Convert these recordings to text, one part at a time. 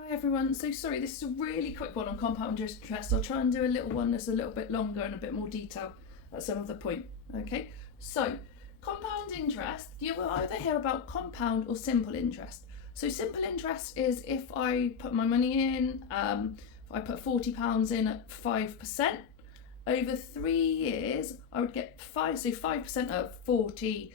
Hi everyone, so sorry, this is a really quick one on compound interest. I'll try and do a little one that's a little bit longer and a bit more detail at some of the point. Okay, so compound interest, you will either hear about compound or simple interest. So simple interest is if I put my money in, if I put £40 in at 5%, over 3 years I would get 5% of 40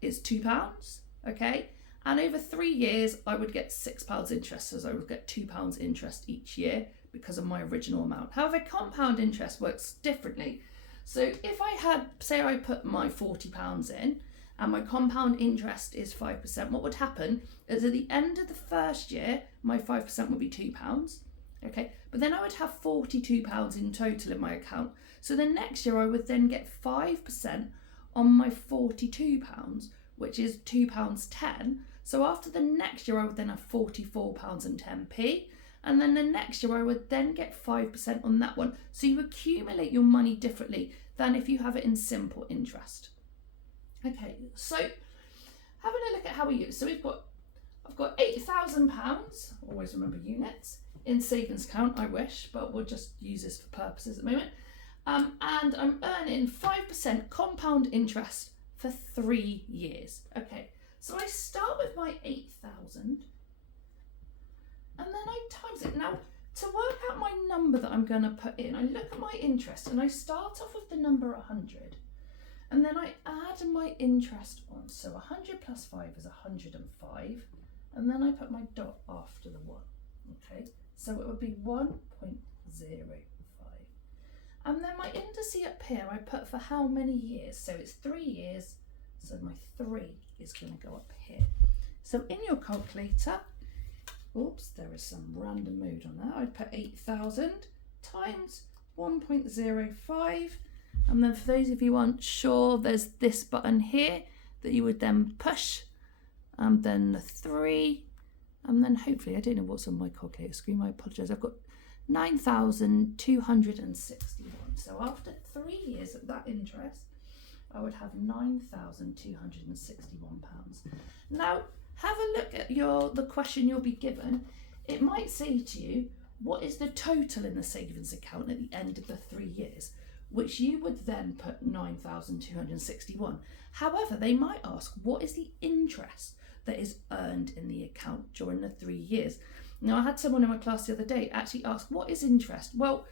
is £2, okay? And over 3 years, I would get £6 interest, so I would get £2 interest each year because of my original amount. However, compound interest works differently. So if I had, say I put my £40 in and my compound interest is 5%, what would happen is at the end of the first year, my 5% would be £2, okay? But then I would have £42 in total in my account. So the next year I would then get 5% on my £42, which is £2.10. So after the next year, I would then have £44.10p. And then the next year, I would then get 5% on that one. So you accumulate your money differently than if you have it in simple interest. Okay, so having a look at how we use. So I've got £8,000, always remember units, in savings account, I wish, but we'll just use this for purposes at the moment. And I'm earning 5% compound interest for 3 years. Okay. So I start with my 8,000 and then I times it. Now, to work out my number that I'm going to put in, I look at my interest and I start off with the number 100 and then I add my interest on. So 100 plus 5 is 105 and then I put my dot after the 1. Okay, so it would be 1.05. And then my indice up here, I put for how many years. So it's 3 years, so my 3 is going to go up here. So in your calculator, oops, there is some random mode on that. I'd put 8,000 times 1.05. And then for those of you who aren't sure, there's this button here that you would then push, and then the 3, and then hopefully, I don't know what's on my calculator screen, I apologise, I've got 9,261. So after 3 years of that interest, I would have £9,261. Now, have a look at the question you'll be given. It might say to you, what is the total in the savings account at the end of the 3 years? Which you would then put 9,261. However, they might ask, what is the interest that is earned in the account during the 3 years? Now, I had someone in my class the other day actually ask, what is interest? Well,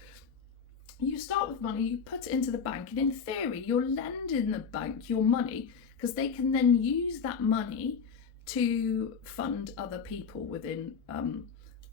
you start with money, you put it into the bank, and in theory, you're lending the bank your money because they can then use that money to fund other people within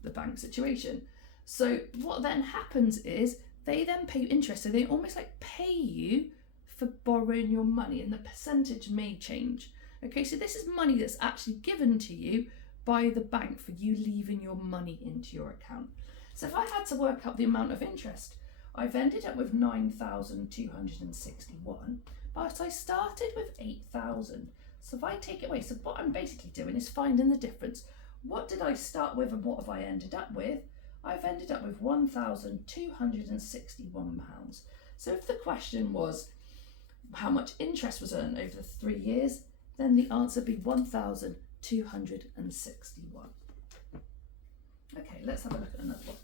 the bank situation. So what then happens is they then pay you interest. So they almost like pay you for borrowing your money, and the percentage may change. Okay, so this is money that's actually given to you by the bank for you leaving your money into your account. So if I had to work out the amount of interest, I've ended up with 9,261, but I started with 8,000. So if I take it away, so what I'm basically doing is finding the difference. What did I start with and what have I ended up with? I've ended up with £1,261. So if the question was how much interest was earned over the 3 years, then the answer would be 1,261. Okay, let's have a look at another one.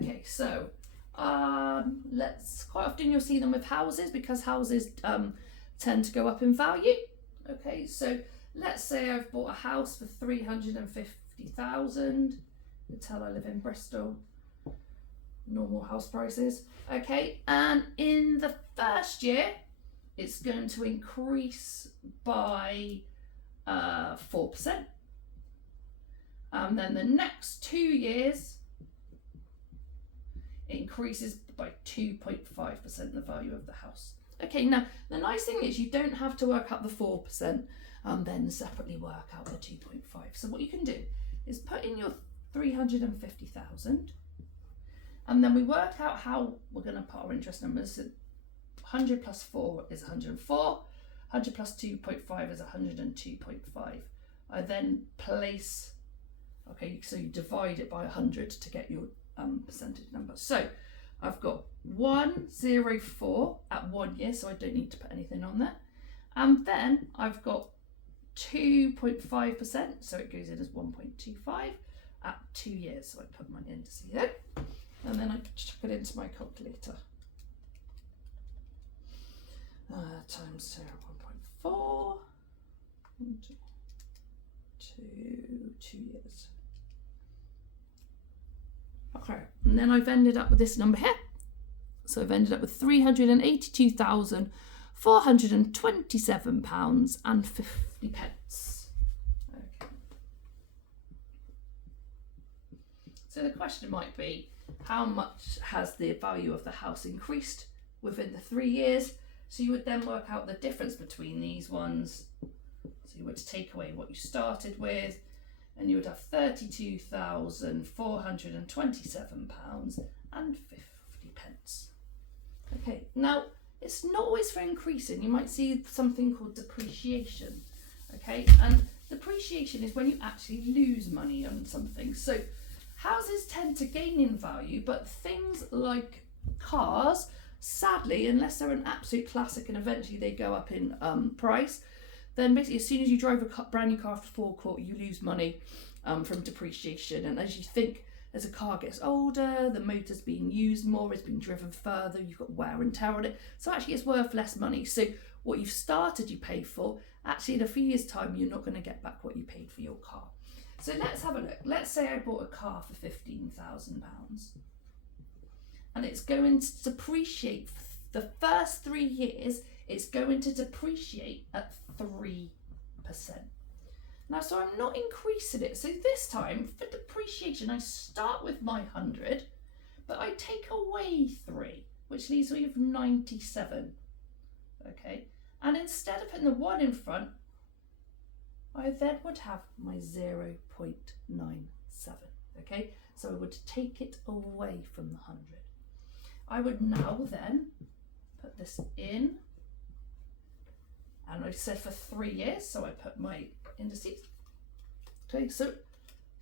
Okay, so quite often you'll see them with houses because houses tend to go up in value. Okay, so let's say I've bought a house for 350,000. You can tell I live in Bristol. Normal house prices. Okay, and in the first year, it's going to increase by 4%. And then the next 2 years, it increases by 2.5% the value of the house. Okay, now the nice thing is you don't have to work out the 4% and then separately work out the 2.5. So what you can do is put in your 350,000 and then we work out how we're going to put our interest numbers. So 100 plus 4 is 104, 100 plus 2.5 is 102.5. I then place, okay, so you divide it by 100 to get your percentage number. So I've got 104 at 1 year, so I don't need to put anything on there. And then I've got 2.5%, so it goes in as 1.25 at 2 years. So I put my indices in, and then I chuck it into my calculator. Times 1.4 into 2 years. Okay, and then I've ended up with this number here. So I've ended up with £382,427.50. Okay. So the question might be, how much has the value of the house increased within the 3 years? So you would then work out the difference between these ones. So you would take away what you started with, and you would have £32,427.50. Okay, now it's not always for increasing. You might see something called depreciation. Okay, and depreciation is when you actually lose money on something. So houses tend to gain in value, but things like cars, sadly, unless they're an absolute classic and eventually they go up in price, then basically as soon as you drive a brand new car for forecourt, you lose money from depreciation. And as you think, as a car gets older, the motor's being used more, it's being driven further, you've got wear and tear on it, so actually it's worth less money. So what you've started you pay for, actually in a few years time you're not going to get back what you paid for your car. So let's have a look. Let's say I bought a car for £15,000 and it's going to depreciate for the first 3 years. It's going to depreciate at 3%. Now, so I'm not increasing it. So this time for depreciation, I start with my 100, but I take away 3, which leaves me with 97. Okay. And instead of putting the 1 in front, I then would have my 0.97. Okay. So I would take it away from the 100. I would now then put this in. And I said for 3 years, so I put my indices. Okay, so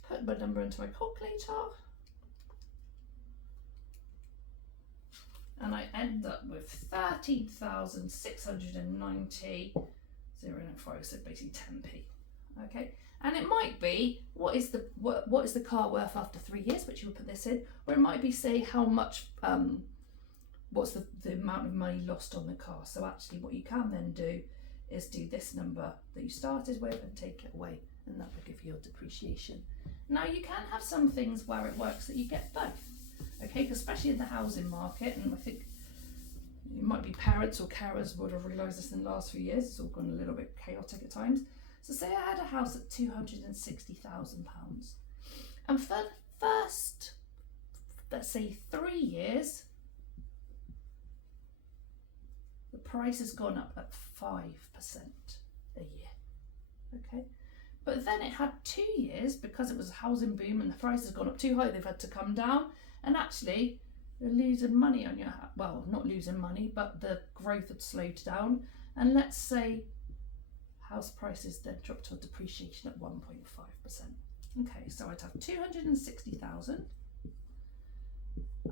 put my number into my calculator. And I end up with 13,690, 0.95, so basically 10p. Okay, and it might be what is the car worth after 3 years, which you would put this in, or it might be say how much what's the amount of money lost on the car. So actually what you can then do is do this number that you started with and take it away, and that will give you your depreciation. Now you can have some things where it works that you get both, okay, especially in the housing market, and I think you might be parents or carers would have realised this in the last few years, it's all gone a little bit chaotic at times. So say I had a house at £260,000, and for the first, let's say 3 years, the price has gone up at 5% a year, okay? But then it had 2 years, because it was a housing boom and the price has gone up too high, they've had to come down, and actually you're losing money on your, well, not losing money, but the growth had slowed down, and let's say house prices then dropped to a depreciation at 1.5%. Okay, so I'd have 260,000.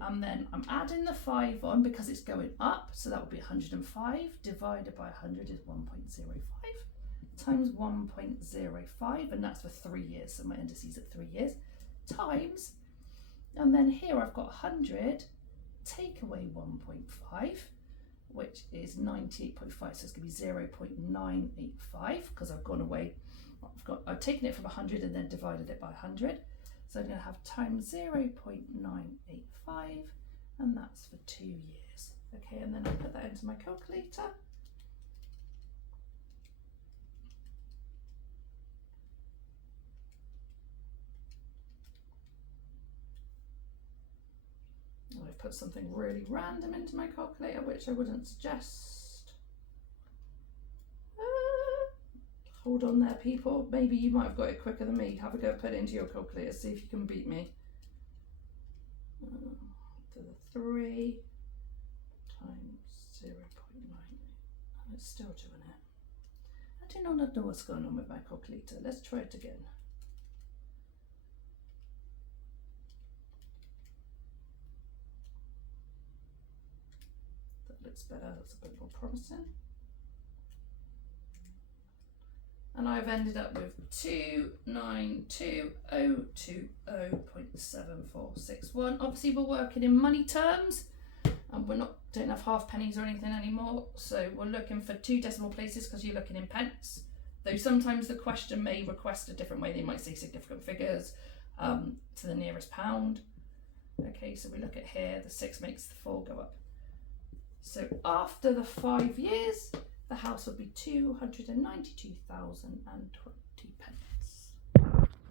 And then I'm adding the 5 on because it's going up, so that would be 105 divided by 100 is 1.05 times 1.05, and that's for 3 years, so my indices at 3 years, times, and then here I've got 100, take away 1.5, which is 98.5, so it's going to be 0.985 because I've gone away, I've taken it from 100 and then divided it by 100. So I'm going to have times 0.985, and that's for 2 years. Okay, and then I put that into my calculator. I've put something really random into my calculator, which I wouldn't suggest. Hold on there, people. Maybe you might have got it quicker than me. Have a go, put it into your calculator, see if you can beat me. To the 3 times 0.9, and it's still doing it. I do not know what's going on with my calculator. Let's try it again. That looks better, that's a bit more promising. and I've ended up with 292,020.7461. Obviously we're working in money terms, and don't have half pennies or anything anymore, so we're looking for 2 decimal places because you're looking in pence. Though sometimes the question may request a different way. They might say significant figures to the nearest pound. Okay, so we look at here, the 6 makes the 4 go up. So after the 5 years, the house would be 292,020 pence.